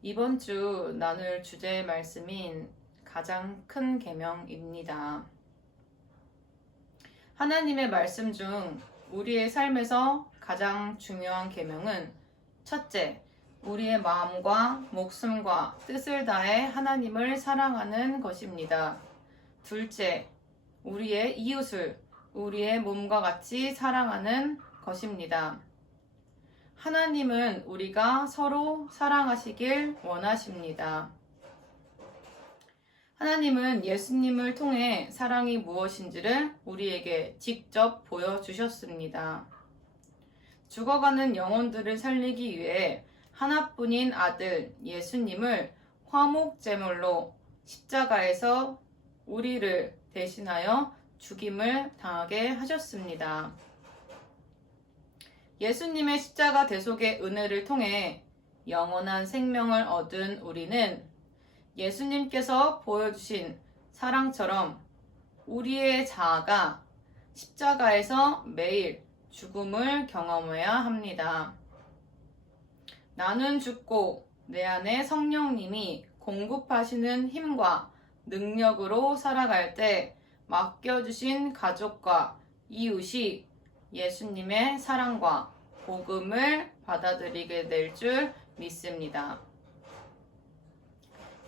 이번 주 나눌 주제의 말씀인 가장 큰 계명입니다. 하나님의 말씀 중 우리의 삶에서 가장 중요한 계명은 첫째, 우리의 마음과 목숨과 뜻을 다해 하나님을 사랑하는 것입니다. 둘째, 우리의 이웃을 우리의 몸과 같이 사랑하는 것입니다. 하나님은 우리가 서로 사랑하시길 원하십니다. 하나님은 예수님을 통해 사랑이 무엇인지를 우리에게 직접 보여주셨습니다. 죽어가는 영혼들을 살리기 위해 하나뿐인 아들 예수님을 화목제물로 십자가에서 우리를 대신하여 죽임을 당하게 하셨습니다. 예수님의 십자가 대속의 은혜를 통해 영원한 생명을 얻은 우리는 예수님께서 보여주신 사랑처럼 우리의 자아가 십자가에서 매일 죽음을 경험해야 합니다. 나는 죽고 내 안에 성령님이 공급하시는 힘과 능력으로 살아갈 때 맡겨주신 가족과 이웃이 예수님의 사랑과 복음을 받아들이게 될 줄 믿습니다.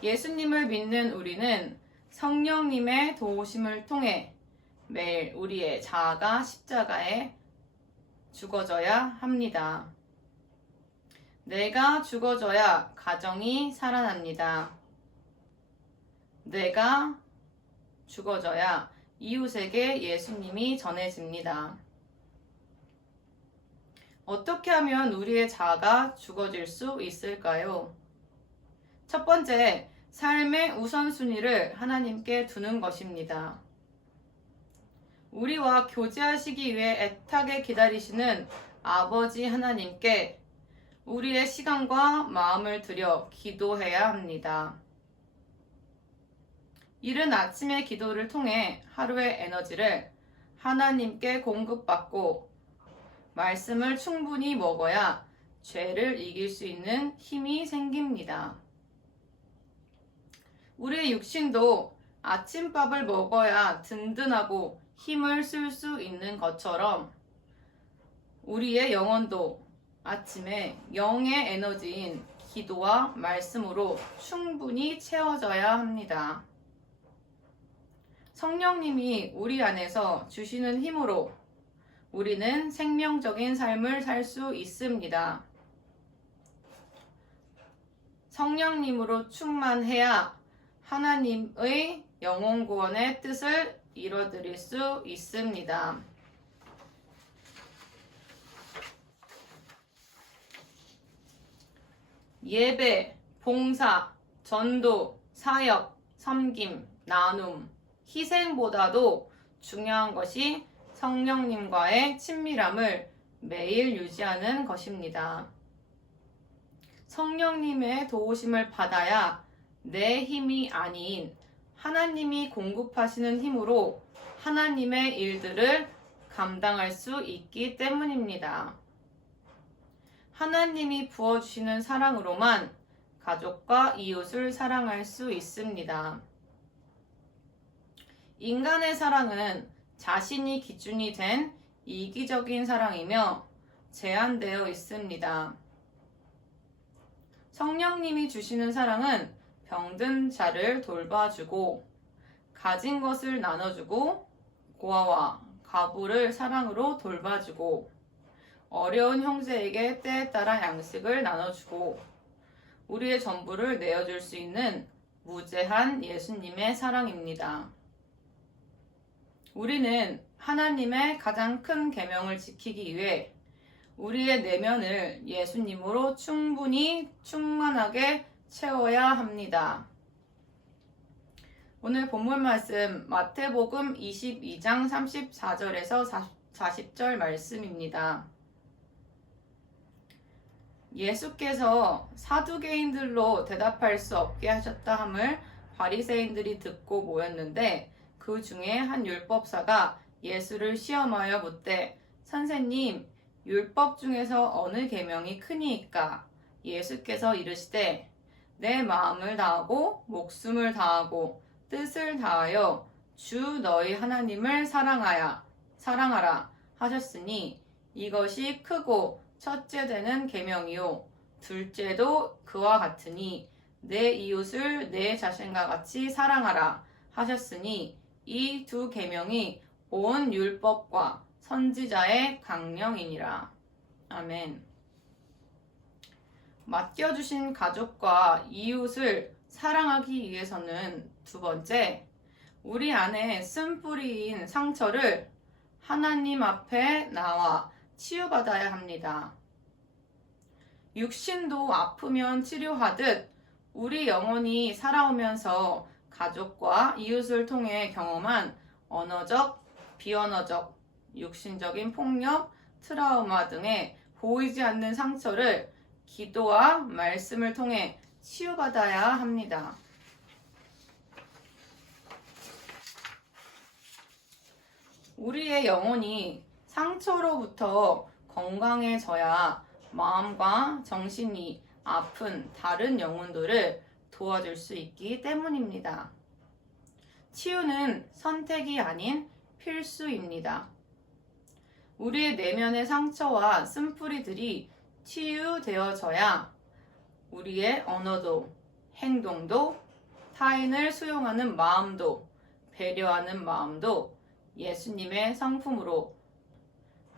예수님을 믿는 우리는 성령님의 도우심을 통해 매일 우리의 자아가 십자가에 죽어져야 합니다. 내가 죽어져야 가정이 살아납니다. 내가 죽어져야 이웃에게 예수님이 전해집니다. 어떻게 하면 우리의 자아가 죽어질 수 있을까요? 첫 번째, 삶의 우선순위를 하나님께 두는 것입니다. 우리와 교제하시기 위해 애타게 기다리시는 아버지 하나님께 우리의 시간과 마음을 들여 기도해야 합니다. 이른 아침의 기도를 통해 하루의 에너지를 하나님께 공급받고 말씀을 충분히 먹어야 죄를 이길 수 있는 힘이 생깁니다. 우리의 육신도 아침밥을 먹어야 든든하고 힘을 쓸 수 있는 것처럼 우리의 영혼도 아침에 영의 에너지인 기도와 말씀으로 충분히 채워져야 합니다. 성령님이 우리 안에서 주시는 힘으로 우리는 생명적인 삶을 살 수 있습니다. 성령님으로 충만해야 하나님의 영혼 구원의 뜻을 이뤄드릴 수 있습니다. 예배, 봉사, 전도, 사역, 섬김, 나눔, 희생보다도 중요한 것이 성령님과의 친밀함을 매일 유지하는 것입니다. 성령님의 도우심을 받아야 내 힘이 아닌 하나님이 공급하시는 힘으로 하나님의 일들을 감당할 수 있기 때문입니다. 하나님이 부어주시는 사랑으로만 가족과 이웃을 사랑할 수 있습니다. 인간의 사랑은 자신이 기준이 된 이기적인 사랑이며 제한되어 있습니다. 성령님이 주시는 사랑은 병든 자를 돌봐주고 가진 것을 나눠주고 고아와 과부를 사랑으로 돌봐주고 어려운 형제에게 때에 따라 양식을 나눠주고 우리의 전부를 내어줄 수 있는 무제한 예수님의 사랑입니다. 우리는 하나님의 가장 큰 계명을 지키기 위해 우리의 내면을 예수님으로 충분히 충만하게 채워야 합니다. 오늘 본문 말씀 마태복음 22장 34절에서 40절 말씀입니다. 예수께서 사두개인들로 대답할 수 없게 하셨다 함을 바리새인들이 듣고 모였는데 그 중에 한 율법사가 예수를 시험하여 묻되 선생님 율법 중에서 어느 계명이 크니이까? 예수께서 이르시되 내 마음을 다하고 목숨을 다하고 뜻을 다하여 주 너희 하나님을 사랑하라 하셨으니 이것이 크고 첫째 되는 계명이요 둘째도 그와 같으니 내 이웃을 내 자신과 같이 사랑하라 하셨으니 이 두 계명이 온 율법과 선지자의 강령이니라. 아멘. 맡겨주신 가족과 이웃을 사랑하기 위해서는 두 번째, 우리 안에 쓴뿌리인 상처를 하나님 앞에 나와 치유받아야 합니다. 육신도 아프면 치료하듯 우리 영혼이 살아오면서 가족과 이웃을 통해 경험한 언어적, 비언어적, 육신적인 폭력, 트라우마 등의 보이지 않는 상처를 기도와 말씀을 통해 치유받아야 합니다. 우리의 영혼이 상처로부터 건강해져야 마음과 정신이 아픈 다른 영혼들을 도와줄 수 있기 때문입니다. 치유는 선택이 아닌 필수입니다. 우리의 내면의 상처와 쓴뿌리들이 치유되어져야 우리의 언어도, 행동도, 타인을 수용하는 마음도, 배려하는 마음도 예수님의 성품으로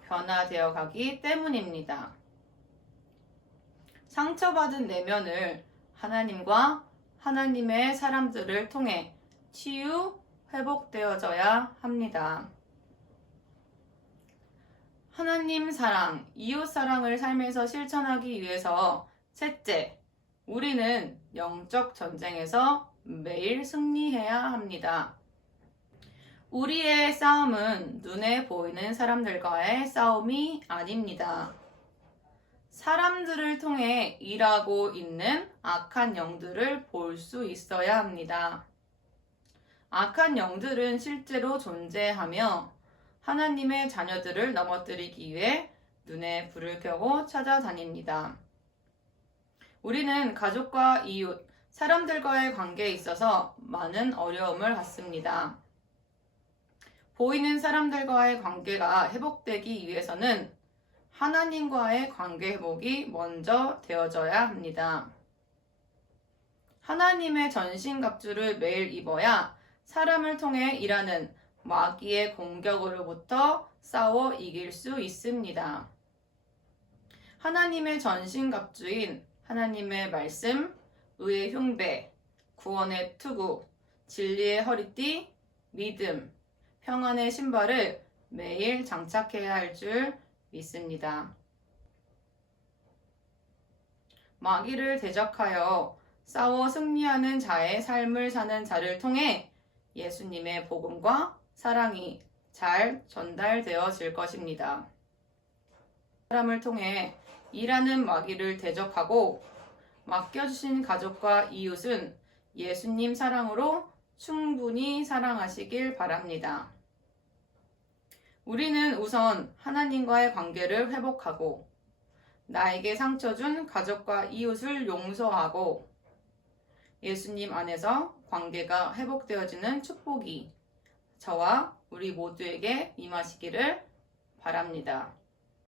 변화되어 가기 때문입니다. 상처받은 내면을 하나님과 하나님의 사람들을 통해 치유, 회복되어져야 합니다. 하나님 사랑, 이웃 사랑을 삶에서 실천하기 위해서 셋째, 우리는 영적 전쟁에서 매일 승리해야 합니다. 우리의 싸움은 눈에 보이는 사람들과의 싸움이 아닙니다. 사람들을 통해 일하고 있는 악한 영들을 볼 수 있어야 합니다. 악한 영들은 실제로 존재하며 하나님의 자녀들을 넘어뜨리기 위해 눈에 불을 켜고 찾아다닙니다. 우리는 가족과 이웃, 사람들과의 관계에 있어서 많은 어려움을 갖습니다. 보이는 사람들과의 관계가 회복되기 위해서는 하나님과의 관계 회복이 먼저 되어져야 합니다. 하나님의 전신갑주를 매일 입어야 사람을 통해 일하는 마귀의 공격으로부터 싸워 이길 수 있습니다. 하나님의 전신갑주인 하나님의 말씀, 의의 흉배, 구원의 투구, 진리의 허리띠, 믿음, 평안의 신발을 매일 장착해야 할 줄 믿습니다. 마귀를 대적하여 싸워 승리하는 자의 삶을 사는 자를 통해 예수님의 복음과 사랑이 잘 전달되어질 것입니다. 사람을 통해 일하는 마귀를 대적하고 맡겨주신 가족과 이웃은 예수님 사랑으로 충분히 사랑하시길 바랍니다. 우리는 우선 하나님과의 관계를 회복하고 나에게 상처 준 가족과 이웃을 용서하고 예수님 안에서 관계가 회복되어지는 축복이 저와 우리 모두에게 임하시기를 바랍니다.